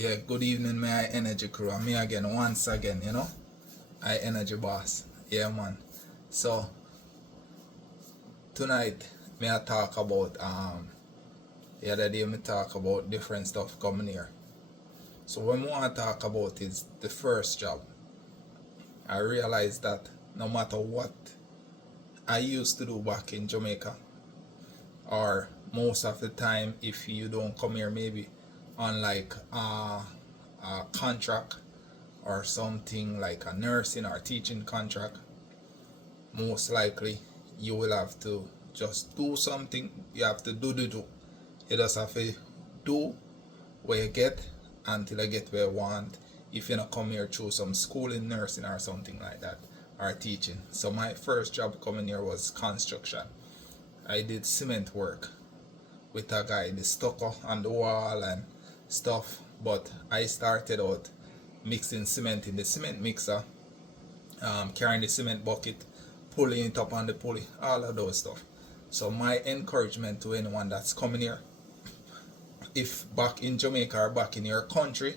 Yeah, good evening, my energy crew. I'm here again, once again, I energy boss. Yeah, man. So tonight, may I talk about the other day me talk about different stuff coming here. So when we want to talk about is the first job, I realized that no matter what I used to do back in Jamaica, or most of the time, if you don't come here, maybe on like a contract or something like a nursing or teaching contract, most likely you will have to just do something. You have to do. You just have to do where you get until I get where I want. If you not come here through some schooling, nursing or something like that, or teaching. So my first job coming here was construction. I did cement work with a guy, the stucco on the wall and stuff. But I started out mixing cement in the cement mixer, carrying the cement bucket, pulling it up on the pulley, all of those stuff. So my encouragement to anyone that's coming here, if back in Jamaica or back in your country,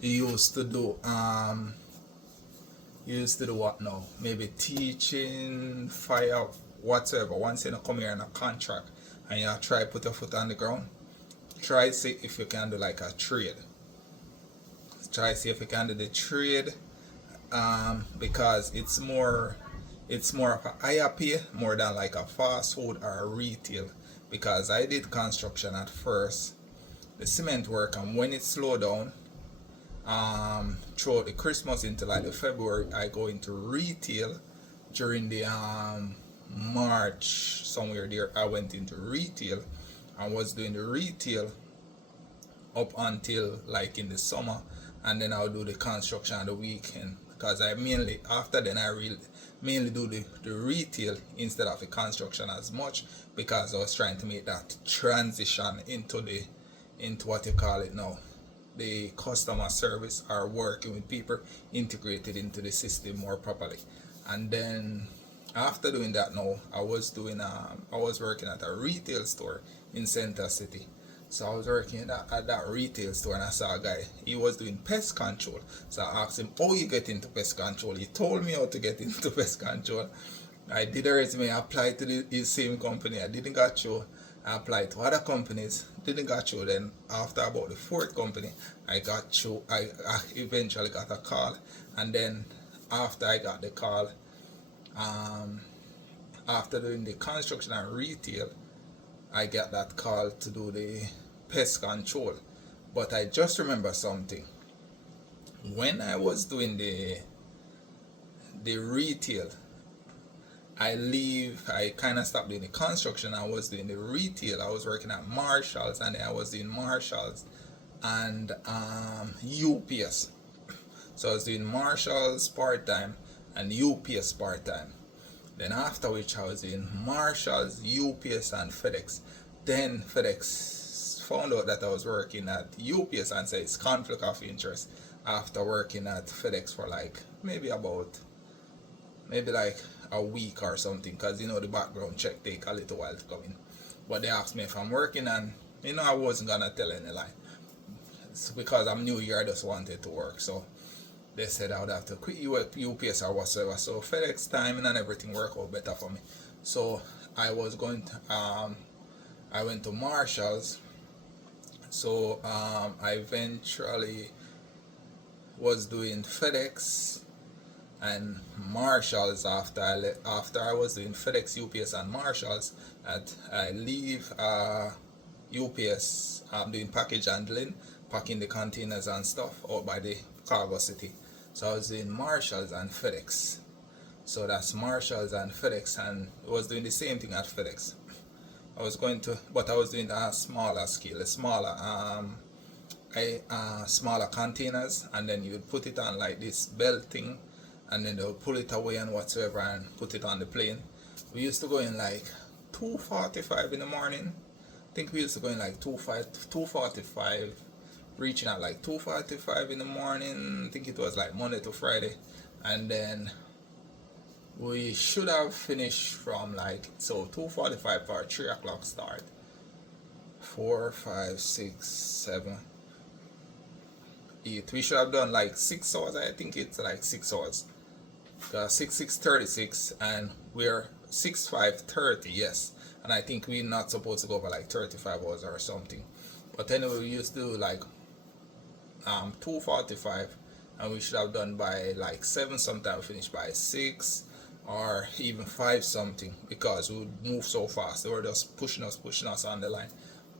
you used to do what now? Maybe teaching, fire, whatsoever. Once you come here on a contract and you try put your foot on the ground, try see if you can do like a trade. Try see if you can do the trade, because it's more of a higher pay more than like a fast food or a retail. Because I did construction at first, the cement work, and when it slowed down, throughout the Christmas into like the February, I go into retail. During the March somewhere there, I went into retail and was doing the retail up until like in the summer, and then I'll do the construction on the weekend, because I mainly after then I really mainly do the retail instead of the construction as much, because I was trying to make that transition into what you call it now, the customer service, or working with people integrated into the system more properly. And then after doing that, now I was working at a retail store in Center City. So I was working at that retail store, and I saw a guy. He was doing pest control. So I asked him, "How you get into pest control?" He told me how to get into pest control. I did a resume, I applied to his same company. I didn't got through. I applied to other companies, didn't got through. Then after about the fourth company, I got through. I eventually got a call, and then after I got the call, um, after doing the construction and retail, I got that call to do the pest control. But I just remember something. When I was doing the retail, I kind of stopped doing the construction. I was doing the retail. I was working at Marshalls, and I was doing Marshalls and UPS. So I was doing Marshalls part time and UPS part time. Then after which I was in Marshalls, UPS and FedEx. Then FedEx found out that I was working at UPS and said it's conflict of interest after working at FedEx for like maybe like a week or something, because the background check take a little while to come in. But they asked me if I'm working, and I wasn't gonna tell any lie. It's because I'm new here, I just wanted to work. So they said I would have to quit UPS or whatsoever. So FedEx timing and everything worked out better for me. So I was going to, I went to Marshalls. So I eventually was doing FedEx and Marshalls after I was doing FedEx, UPS and Marshalls. I leave UPS. I'm doing package handling, packing the containers and stuff out by the cargo city. So I was doing Marshalls and FedEx. So that's Marshalls and FedEx, and I was doing the same thing at FedEx. But I was doing a smaller scale, smaller containers, and then you would put it on like this belt thing, and then they'll pull it away and whatsoever and put it on the plane. We used to go in like 2:45 in the morning. I think we used to go in like 2:45, reaching at like 2:45 in the morning. I think it was like Monday to Friday, and then we should have finished from like 2:45 for 3 o'clock start. 4, 5, 6, 7. we should have done like 6 hours. I think it's like 6 hours. 6:36 and we're 6:30, yes. And I think we're not supposed to go for like 35 hours or something. But anyway, we used to do like 2:45, and we should have done by like 7, sometimes finish by 6 or even 5 something, because we would move so fast. They were just pushing us on the line.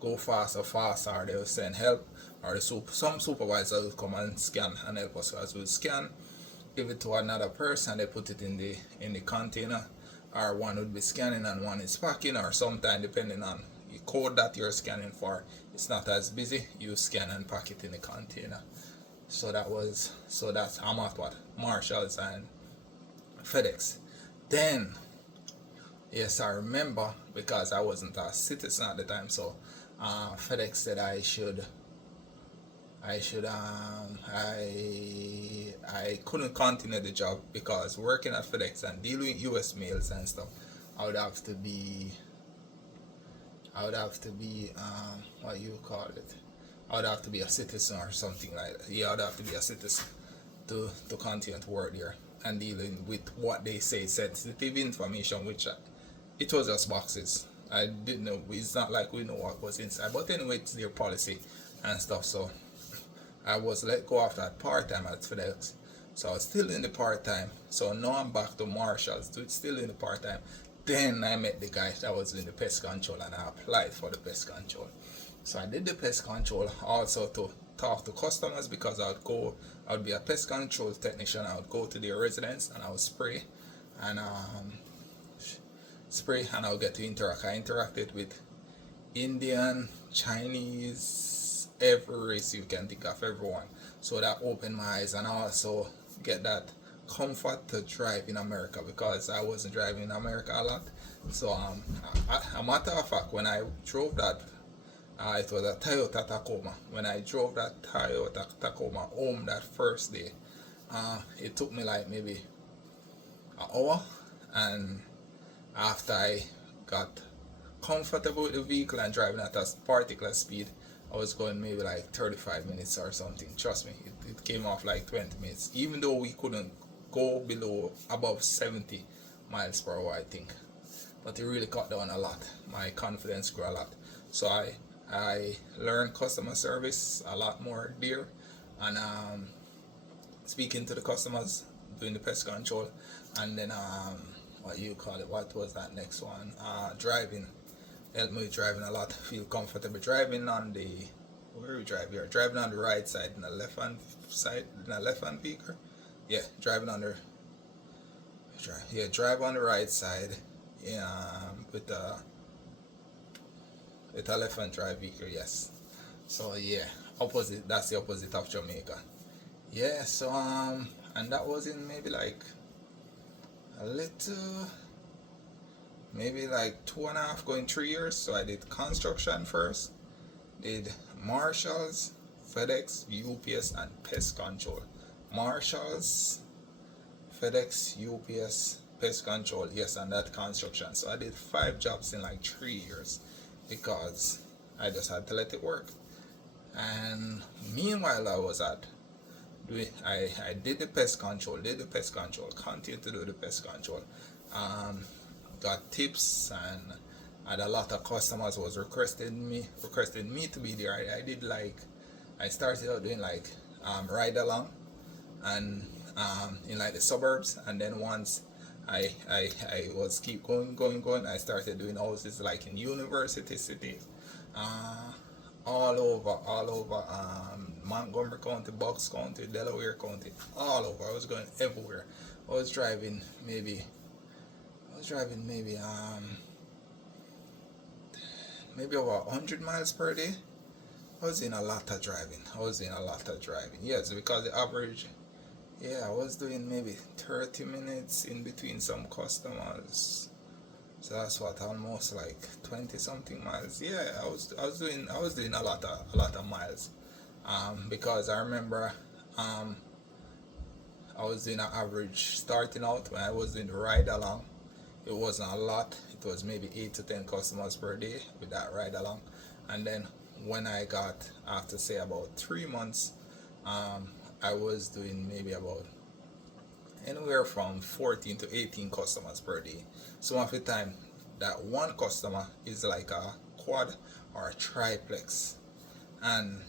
Go faster, faster, or they would send help, or some supervisor would come and scan and help us, as we would scan, give it to another person, they put it in the container, or one would be scanning and one is packing, or sometimes depending on the code that you're scanning for, it's not as busy, you scan and pack it in the container. So that's I'm at what, Marshalls and FedEx. Then yes, I remember, because I wasn't a citizen at the time, so FedEx said I couldn't continue the job, because working at FedEx and dealing with US mails and stuff, I would have to be what you call it, I would have to be a citizen or something like that. Yeah, I would have to be a citizen to continue to work there and dealing with what they say sensitive information, which it was just boxes. I didn't know, it's not like we know what was inside, but anyway, it's their policy and stuff. So I was let go after that part-time at FedEx, so I was still in the part-time. So now I'm back to Marshalls, still in the part-time. Then I met the guy that was doing the pest control, and I applied for the pest control. So I did the pest control also to talk to customers, because I would be a pest control technician. I would go to their residence and I would spray and I would get to interact. I interacted with Indian, Chinese, every race you can think of, everyone. So that opened my eyes, and I also get that comfort to drive in America, because I wasn't driving in America a lot. So a matter of fact, when I drove that, it was a Toyota Tacoma. When I drove that Toyota Tacoma home that first day, it took me like maybe an hour, and after I got comfortable with the vehicle and driving at a particular speed, I was going maybe like 35 minutes or something. Trust me, it came off like 20 minutes, even though we couldn't go below above 70 miles per hour, I think. But it really cut down a lot. My confidence grew a lot. So I learned customer service a lot more there, and speaking to the customers, doing the pest control, and then what was that next one? Driving. Helped me with driving a lot. Feel comfortable driving on the, where we drive here? Driving on the right side, in the left hand side, in the left hand vehicle. Yeah, drive on the right side. Yeah, with a left hand drive vehicle. Yes. So yeah, opposite. That's the opposite of Jamaica. Yeah. So and that was in maybe like a little, maybe like 2.5 going 3 years. So I did construction first, did Marshalls, FedEx, UPS, and pest control. Marshalls, FedEx, UPS, pest control, yes, and that construction. So I did 5 jobs in like 3 years, because I just had to let it work. And meanwhile I was at I did the pest control, continued to do the pest control. Got tips, and had a lot of customers was requesting me to be there. I started out doing like ride along, and in like the suburbs, and then once I was keep going, I started doing houses like in University City, all over Montgomery County, Bucks County, Delaware County, all over. I was going everywhere. I was driving maybe over 100 miles per day. I was doing a lot of driving. Yes, because the average, I was doing maybe 30 minutes in between some customers. So that's what, almost like 20 something miles. Yeah, I was doing a lot of miles. Because I remember I was doing an average starting out when I was doing the ride along. It wasn't a lot. It was maybe 8 to 10 customers per day with that ride along. And then when I got, after say about 3 months, I was doing maybe about anywhere from 14 to 18 customers per day. Some of the time, that one customer is like a quad or a triplex, and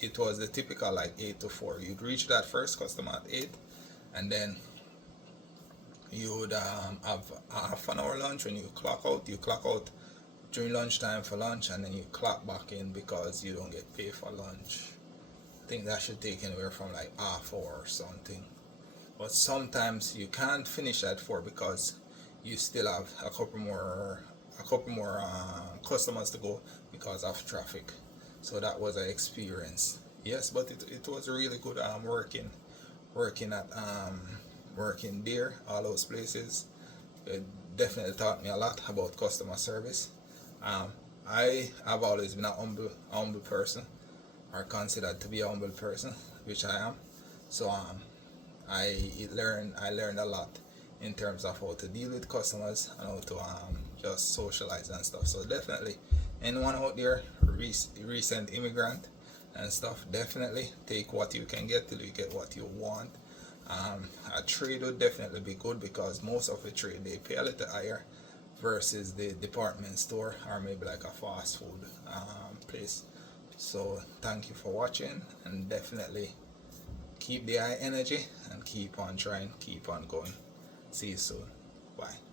it was the typical like 8 to 4. You'd reach that first customer at 8, and then you would have a half an hour lunch. When you clock out during lunchtime for lunch, and then you clock back in because you don't get paid for lunch. I think that should take anywhere from like half hour or something. But sometimes you can't finish at 4 because you still have a couple more customers to go because of traffic. So that was an experience. Yes, but it was really good working at working there, all those places. It definitely taught me a lot about customer service. Um, I have always been a humble person, or considered to be a humble person, which I am. So I learned a lot in terms of how to deal with customers and how to just socialize and stuff. So definitely, anyone out there, recent immigrant and stuff, definitely take what you can get till you get what you want. A trade would definitely be good because most of the trade they pay a little higher versus the department store or maybe like a fast food place. So thank you for watching, and definitely keep the high energy and keep on trying, keep on going. See you soon. Bye.